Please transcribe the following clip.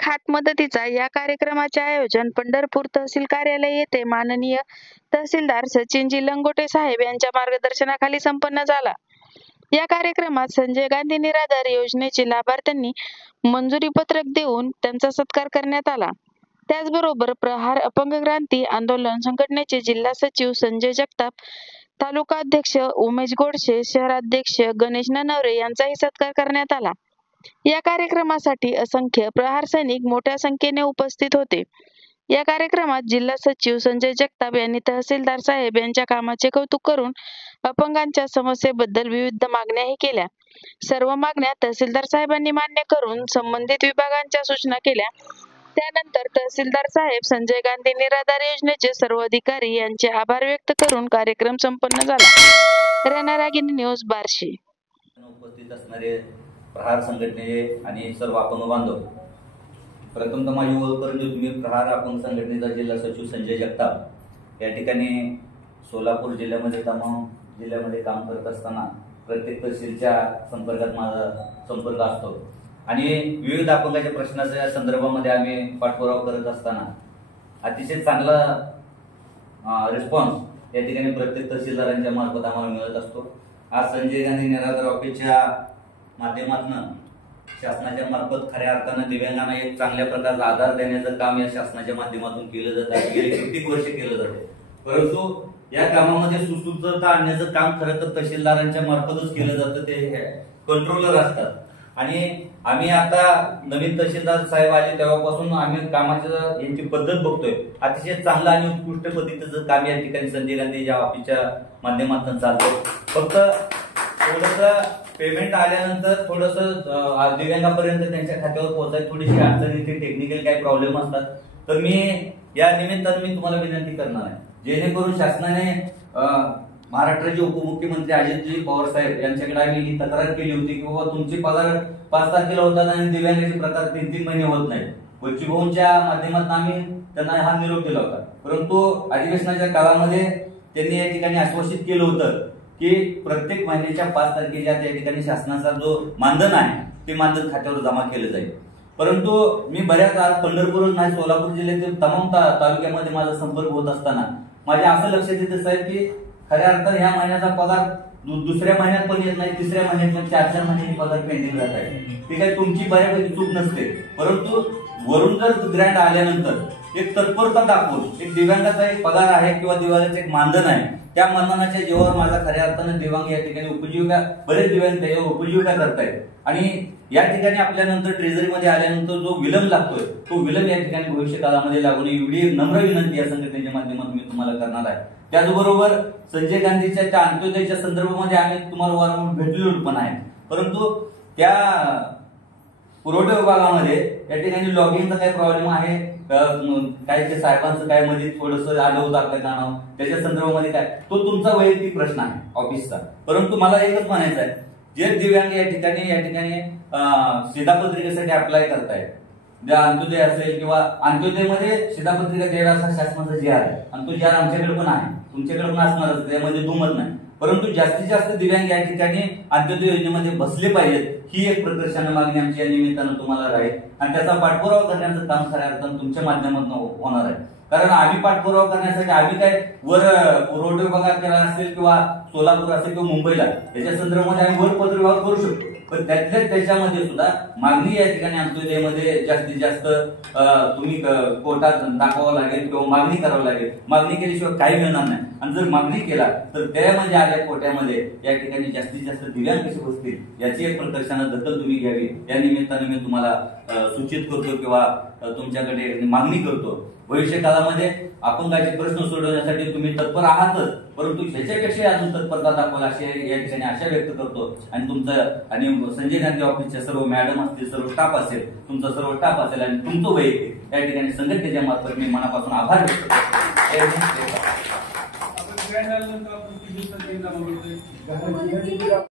एक हात मदतीचा या कार्यक्रमाचे आयोजन पंढरपूर तहसील कार्यालय येथे माननीय तहसीलदार सचिनजी लंगोटे साहेब यांच्या मार्गदर्शनाखाली संपन्न झाला। या कार्यक्रमात संजय गांधी निराधार योजनेचे लाभार्थ्यांनी मंजुरी पत्रक देऊन त्यांचा सत्कार करण्यात आला। त्याचबरोबर प्रहार अपंग क्रांती आंदोलन संघटनेचे जिल्हा सचिव संजय जगताप, तालुका अध्यक्ष उमेश गोडसे, शहराध्यक्ष गणेश ननवरे यांचाही सत्कार करण्यात आला। या कार्यक्रमासाठी असंख्य प्रहार सैनिक मोठ्या संख्येने उपस्थित होते। या कार्यक्रमात जिल्हा सचिव संजय जगताप यांनी तहसीलदार साहेब यांच्या कामाचे कौतुक करून अपंगांच्या समस्येबद्दल विविध मागण्याही केल्या। सर्व मागण्या तहसीलदार साहेबांनी मान्य करून संबंधित विभागांच्या सूचना केल्या। त्यानंतर तहसीलदार साहेब संजय गांधी निराधार योजनेचे सर्व अधिकारी यांचे आभार व्यक्त करून कार्यक्रम संपन्न झाला। रणरागिणी न्यूज बार्शी। उपस्थित असणारे प्रहार संघटनेचे आणि सर्व अपंग बांधव, प्रथमतः माझी ओळख करून देऊ। तुम्ही प्रहार अपंग संघटनेचा जिल्हा सचिव संजय जगताप। या ठिकाणी सोलापूर जिल्ह्यामध्ये तमाम जिल्ह्यामध्ये काम करत असताना प्रत्येक तहसीलच्या संपर्कात माझा संपर्क असतो आणि विविध अपंगाच्या प्रश्नाच्या संदर्भामध्ये आम्ही पाठपुरावा करत असताना अतिशय चांगला रिस्पॉन्स या ठिकाणी प्रत्येक तहसीलदारांच्या मार्फत आम्हाला मिळत असतो। आज संजय गांधी निराधार ऑफिसच्या माध्यमातून शासनाच्या मार्फत खऱ्या अर्थानं दिव्यांगांना एक चांगल्या प्रकारचा आधार देण्याचं काम या शासनाच्या माध्यमातून केलं जात आहे। गेली कित्येक वर्ष केलं जाते, परंतु या कामामध्ये सुसूत्रता आणण्याचं काम खरं तर तहसीलदारांच्या मार्फतच केलं जातं। ते कंट्रोलर असतात आणि आम्ही आता नवीन तहसीलदार साहेब आले तेव्हापासून आम्ही कामाच्या यांची पद्धत बघतोय। अतिशय चांगलं आणि उत्कृष्ट पद्धतीचं काम या ठिकाणी संजय गांधीच्या ऑफिसच्या माध्यमातून चालतं। फक्त थोडंसं पेमेंट आल्यानंतर थोडंसं दिव्यांगापर्यंत त्यांच्या खात्यावर पोहोचायला थोडीशी अडचण येते, टेक्निकल काही प्रॉब्लेम असतात। तर मी या निमित्तानं मी तुम्हाला विनंती करणार आहे, जेणेकरून शासनाने महाराष्ट्राचे उपमुख्यमंत्री अजितजी पवार साहेब यांच्याकडे आम्ही ही तक्रार केली होती की बाबा तुमचे पगार 5 तारखेला होतात आणि दिव्यांगाचे प्रकार 3-3 महिने होत नाहीत। बच्चूभाऊंच्या माध्यमातून आम्ही त्यांना हा निरोप दिला होता, परंतु अधिवेशनाच्या काळामध्ये त्यांनी या ठिकाणी आश्वासित केलं होतं की प्रत्येक महिन्याच्या 5 तारखेला त्या ठिकाणी शासनाचा जो मानधन आहे ते मानधन खात्यावर जमा केलं जाईल। परंतु मी बऱ्याच आज पंढरपूर नाही सोलापूर जिल्ह्यातील तमाम तालुक्यामध्ये माझा संपर्क होत असताना माझ्या असं लक्षात येतं साहेब की खऱ्या अर्थानं ह्या महिन्याचा पगार दुसऱ्या महिन्यात पण येत नाही, तिसऱ्या महिन्यात पण 4-4 महिन्यांनी पगार पेंडिंग राहत आहे। ते काही तुमची बऱ्यापैकी चूक नसते, परंतु वरून जर ग्रँट आल्यानंतर एक तत्परता दाखवून एक दिव्यांगाचा एक पगार आहे किंवा दिव्यांगाचं एक मानधन आहे, त्या मानधनाच्या जीवावर माझा खऱ्या अर्थानं दिव्यांग या ठिकाणी उपजीविका बरेच दिव्यांग त्याच्यावर उपजीविका करतायत आणि या ठिकाणी आपल्यानंतर ट्रेझरीमध्ये आल्यानंतर जो विलंब लागतोय तो विलंब या ठिकाणी भविष्य काळामध्ये लागू नये एवढी नम्र विनंती या संघटनेच्या माध्यमातून मी तुम्हाला करणार आहे। त्याचबरोबर संजय गांधीच्या त्या अंत्योदयाच्या संदर्भामध्ये आम्ही तुम्हाला वारंवार भेटलेलो पण आहे, परंतु त्या पुरवठा विभागामध्ये या ठिकाणी लॉगिंगचा काही प्रॉब्लेम आहे, काय ते साहेबांचं काय मध्ये थोडंसं आलं होतं आपल्या कानावर, त्याच्या संदर्भामध्ये काय तो तुमचा वैयक्तिक प्रश्न आहे ऑफिसचा। परंतु मला एकच म्हणायचं आहे, जे दिव्यांग या ठिकाणी शिधापत्रिकेसाठी अप्लाय करतायत, ज्या अंत्योदय असेल किंवा अंत्योदयमध्ये शिधापत्रिका द्यावी असा शासनाचा जी आहे आणि तो जी आमच्याकडे पण आहे, तुमच्याकडे पण असणारच, त्यामध्ये दुमत नाही। परंतु जास्तीत जास्त दिव्यांग या ठिकाणी अंत्योदय योजनेमध्ये बसले पाहिजेत ही एक प्रकर्षाने मागणी आमच्या निमित्तानं तुम्हाला राहील आणि त्याचा पाठपुरावा करण्याचं काम खऱ्या अर्थानं तुमच्या माध्यमातून होणार आहे। कारण आम्ही पाठपुरावा करण्यासाठी आम्ही काय वर पुरवठा विभागात केला असेल किंवा सोलापूर असेल किंवा मुंबईला याच्या संदर्भामध्ये आम्ही वर पत्र व्यवहार करू शकतो, पण त्याच्यामध्ये सुद्धा मागणी या ठिकाणी अंत्योदयमध्ये जास्तीत जास्त तुम्ही कोर्टात दाखवावं लागेल किंवा मागणी करावं लागेल। मागणी केल्याशिवाय काही मिळणार नाही आणि जर मागणी केला तर त्यामध्ये आल्या कोट्यामध्ये या ठिकाणी जास्तीत जास्त दिव्यांग कसे बसतील याची एक प्रकर्षानं दखल तुम्ही घ्यावी या निमित्ताने मी तुम्हाला सूचित करतो किंवा तुमच्याकडे मागणी करतो। भविष्य काळामध्ये अपंगाचे प्रश्न सोडवण्यासाठी तुम्ही तत्पर आहातच, परंतु ह्याच्यापेक्षा अजून तत्परता दाखवाल अशी या ठिकाणी आशा व्यक्त करतो आणि तुमचं आणि संजय गांधी ऑफिसच्या सर्व मॅडम असतील, सर्व स्टाफ असेल, तुमचा सर्व स्टाफ असेल आणि तुमचं वैयक्तिक या ठिकाणी संघटनेच्या मार्फत मी मनापासून आभार व्यक्त करतो।